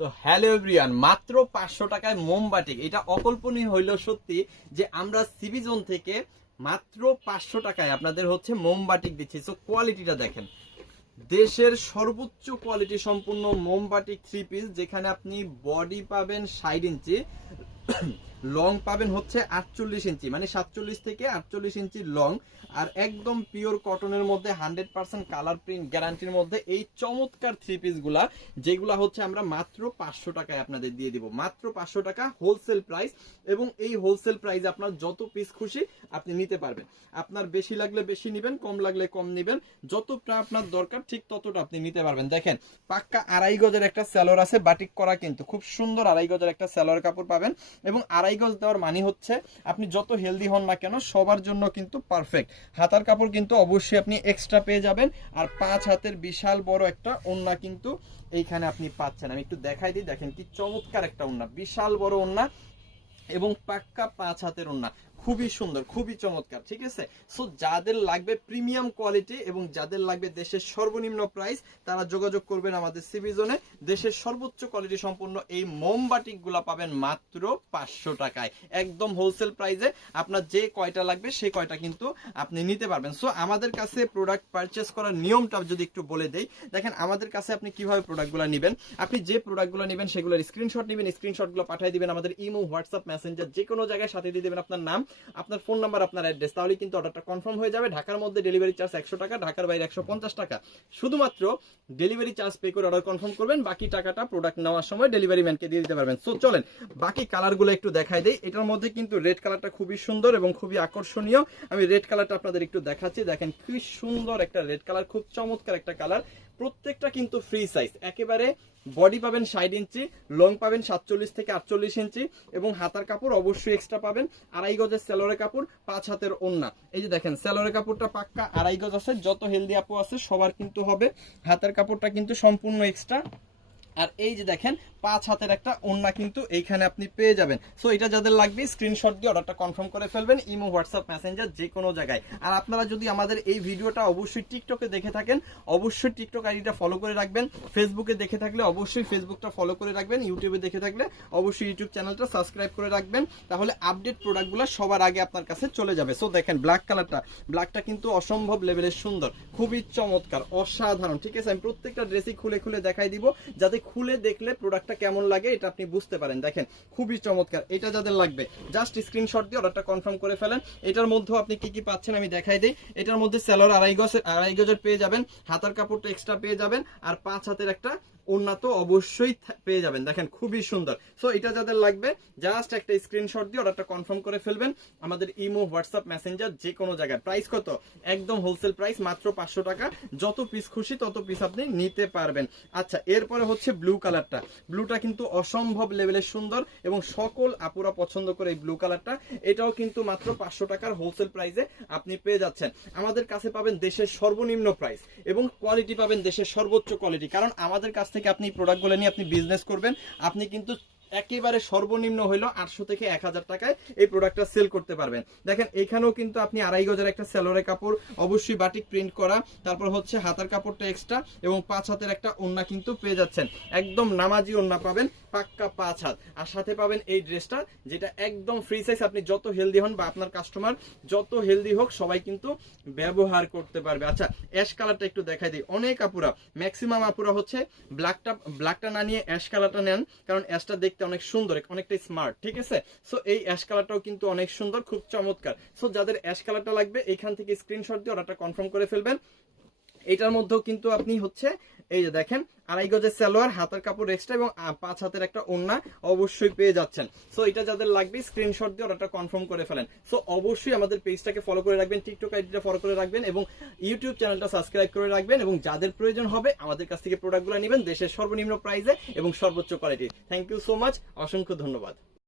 তো hello everyone, মাত্র 500 টাকায় মোমবাটিক। এটা অকল্পনীয় হইল সত্যি যে আমরা সিবি জোন থেকে মাত্র 500 টাকায় আপনাদের হচ্ছে মোমবাটিক দিচ্ছি। সো কোয়ালিটিটা দেখেন, দেশের সর্বোচ্চ কোয়ালিটি সম্পূর্ণ মোমবাটিক 3 পিস, যেখানে আপনি বডি পাবেন 60 ইঞ্চি, লং পাবেন হচ্ছে 48 ইঞ্চি, মানে 47 থেকে 48 ইঞ্চি লং, আর একদম পিওর কটনের মধ্যে 100% কালার প্রিন্ট গ্যারান্টির মধ্যে এই চমৎকার 3 পিস গুলা, যেগুলা হচ্ছে আমরা মাত্র 500 টাকায় আপনাদের দিয়ে দিব। মাত্র 500 টাকা হোলসেল প্রাইস, এবং এই হোলসেল প্রাইসে আপনার যত পিস খুশি আপনি নিতে পারবেন। আপনার বেশি লাগলে বেশি নিবেন, কম লাগলে কম নিবেন, যতটা আপনার দরকার ঠিক ততটা আপনি নিতে পারবেন। দেখেন, পাক্কা 2.5 গজের একটা সেলোর আছে, বাটিক করা, কিন্তু খুব সুন্দর 2.5 গজের একটা সেলোর কাপড় পাবেন। এবং 2.5 গজ দেওয়ার মানে হচ্ছে আপনি যত হেলদি হন না কেন সবার জন্য কিন্তু পারফেক্ট। হাতার কাপড় কিন্তু অবশ্যই আপনি এক্সট্রা পেয়ে যাবেন, আর 5 হাতের বিশাল বড় একটা ওড়না কিন্তু এইখানে আপনি পাচ্ছেন। আমি একটু দেখাই দিই, দেখেন কি চমৎকার একটা ওড়না, বিশাল বড় ওড়না এবং পাক্কা 5 হাতের ওড়না, খুবই সুন্দর, খুবই চমৎকার। ঠিক আছে, সো যাদের লাগবে প্রিমিয়াম কোয়ালিটি এবং যাদের লাগবে দেশের সর্বনিম্ন প্রাইস, তারা যোগাযোগ করবেন আমাদের সিবি জোনে। দেশের সর্বোচ্চ কোয়ালিটি সম্পূর্ণ এই মোমবাটিক গুলা পাবেন মাত্র 500 টাকায়, একদম হোলসেল প্রাইসে। আপনার যে কয়টা লাগবে সেই কয়টা কিন্তু আপনি নিতে পারবেন। সো আমাদের কাছে প্রোডাক্ট পারচেস করার নিয়মটা যদি একটু বলে দেই, দেখেন আমাদের কাছে আপনি কিভাবে প্রোডাক্টগুলো নেবেন। আপনি যে প্রোডাক্টগুলো নেবেন সেগুলোর স্ক্রিনশট নেবেন, স্ক্রিনশটগুলো পাঠিয়ে দিবেন আমাদের ইমো, হোয়াটসঅ্যাপ, মেসেঞ্জার, যে কোনো জায়গায় সাথে দিয়ে দেবেন আপনার নাম, আপনার ফোন নাম্বার, আপনার অ্যাড্রেস, তাহলে কিন্তু অর্ডারটা কনফার্ম হয়ে যাবে। ঢাকার মধ্যে ডেলিভারি চার্জ 100 টাকা, ঢাকার বাইরে 150 টাকা। শুধুমাত্র ডেলিভারি চার্জ পে করে অর্ডার কনফার্ম করবেন, বাকি টাকাটা প্রোডাক্ট নেওয়ার সময় ডেলিভারি ম্যানকে দিয়ে দিতে পারবেন। সো চলেন বাকি কালারগুলো একটু দেখাই দেই। এটার মধ্যে কিন্তু রেড কালারটা খুবই সুন্দর এবং খুবই আকর্ষণীয়। আমি রেড কালারটা আপনাদের একটু দেখাচ্ছি, দেখেন কি সুন্দর একটা রেড কালার, খুব চমৎকার একটা কালার। প্রত্যেকটা কিন্তু ফ্রি সাইজ, একেবারে বডি পাবেন 60 ইঞ্চি, লং পাবেন 47 থেকে 48 ইঞ্চি, এবং হাতার কাপড় অবশ্যই এক্সট্রা পাবেন। 2.5 গজের সেলোরে কাপড়, 5 হাতের ওড়না। এই যে দেখেন সেলোরে কাপড়টা পাক্কা 2.5 গজ আছে, যত হেলদি আপু আছে সবার কিন্তু হবে। হাতার কাপড়টা কিন্তু সম্পূর্ণ এক্সট্রা, আর এই যে দেখেন 5 হাতের একটা ওড়না কিন্তু এইখানে আপনি পেয়ে যাবেন। সো এটা যাদের লাগবে স্ক্রিনশট দিয়ে অর্ডারটা কনফার্ম করে ফেলবেন, ইমো, হোয়াটসঅ্যাপ, মেসেঞ্জার, যে কোনো জায়গায়। আর আপনারা যদি আমাদের এই ভিডিওটা অবশ্যই টিকটকে দেখে থাকেন, অবশ্যই টিকটক আইডিটা ফলো করে রাখবেন। ফেসবুকে দেখে থাকলে অবশ্যই ফেসবুকটা ফলো করে রাখবেন। ইউটিউবে দেখে থাকলে অবশ্যই ইউটিউব চ্যানেলটা সাবস্ক্রাইব করে রাখবেন, তাহলে আপডেট প্রোডাক্টগুলো সবার আগে আপনার কাছে চলে যাবে। সো দেখেন ব্ল্যাক কালারটা, ব্ল্যাকটা কিন্তু অসম্ভব লেভেলের সুন্দর, খুবই চমৎকার, অসাধারণ। ঠিক আছে, আমি প্রত্যেকটা ড্রেসই খুলে খুলে দেখাই দিব, যাতে খুলে দেখলে প্রোডাক্টটা কেমন লাগে এটা আপনি বুঝতে পারেন। দেখেন খুবই চমৎকার। এটা যাদের লাগবে জাস্ট স্ক্রিনশট দিয়ে অর্ডারটা কনফার্ম করে ফেলেন। এটার মধ্যেও আপনি কি কি পাচ্ছেন আমি দেখাই দিই। এটার মধ্যে সেলোর 2.5 গজের পেয়ে যাবেন, হাতার কাপড়টা এক্সট্রা পেয়ে যাবেন, আর 5 হাতের একটা ওড়না তো অবশ্যই পেয়ে যাবেন। দেখেন খুবই সুন্দর। সো এটা যাদের লাগবে জাস্ট একটা স্ক্রিনশট দিয়ে অর্ডারটা কনফার্ম করে ফেলবেন আমাদের ইমো, হোয়াটসঅ্যাপ, মেসেঞ্জার, যে কোনো জায়গায়। প্রাইস কত? একদম হোলসেল প্রাইস, মাত্র 500 টাকা। যত পিস খুশি তত পিস আপনি নিতে পারবেন। আচ্ছা, এরপরে হচ্ছে ব্লু কালারটা। ব্লুটা কিন্তু অসম্ভব লেভেলের সুন্দর এবং সকল আপুরা পছন্দ করে এই ব্লু কালারটা। এটাও কিন্তু মাত্র 500 টাকার হোলসেল প্রাইসে আপনি পেয়ে যাচ্ছেন। আমাদের কাছে পাবেন দেশের সর্বনিম্ন প্রাইস এবং কোয়ালিটি পাবেন দেশের সর্বোচ্চ কোয়ালিটি, কারণ আমাদের কাছ থেকে আপনি প্রোডাক্টগুলো নিয়ে আপনি বিজনেস করবেন, আপনি কিন্তু একেবারে সর্বনিম্ন হইলো 800 থেকে 1000 টাকায় এই প্রোডাক্টটা সেল করতে পারবেন। দেখেন এখানেও কিন্তু আপনি 2.5 গজের একটা সেলোরে কাপড়, অবশ্যই বাটিক প্রিন্ট করা, তারপর হচ্ছে হাতার কাপড়টা এক্সট্রা এবং 5 হাতের একটা ওড়না কিন্তু পেয়ে যাচ্ছেন। একদম নামাজি ওড়না পাবেন, পাক্কা 5 হাত, আর সাথে পাবেন এই ড্রেসটা, যেটা একদম ফ্রি সাইজ। আপনি যত হেলদি হন বা আপনার কাস্টমার যত হেলদি হোক সবাই কিন্তু ব্যবহার করতে পারবে। আচ্ছা, অ্যাশ কালারটা একটু দেখাই দিই। অনেক আপুরা, ম্যাক্সিমাম আপুরা হচ্ছে ব্ল্যাকটা না নিয়ে অ্যাশ কালারটা নেন, কারণ অ্যাশটা দেখতে অনেক সুন্দর, অনেকটা স্মার্ট। ঠিক আছে, সো এই অ্যাশ কালারটাও কিন্তু অনেক সুন্দর, খুব চমৎকার। সো যাদের অ্যাশ কালারটা লাগবে এইখান থেকে স্ক্রিনশট দিয়ে অর্ডারটা কনফার্ম করে ফেলবেন। এটার মধ্যেও কিন্তু আপনি হচ্ছে এই যে দেখেন 2.5 গজের সালোয়ার, হাতার কাপড় এক্সট্রা এবং 5 হাতের একটা ওড়না অবশ্যই পেয়ে যাচ্ছেন। সো এটা যাদের লাগবে স্ক্রিনশট দিয়ে অর্ডারটা কনফার্ম করে ফেলেন। সো অবশ্যই আমাদের পেজটাকে ফলো করে রাখবেন, টিকটক আইডিটা ফলো করে রাখবেন এবং ইউটিউব চ্যানেলটা সাবস্ক্রাইব করে রাখবেন, এবং যাদের প্রয়োজন হবে আমাদের কাছ থেকে প্রোডাক্টগুলো নেবেন দেশের সর্বনিম্ন প্রাইসে এবং সর্বোচ্চ quality. Thank you so much, অসংখ্য ধন্যবাদ।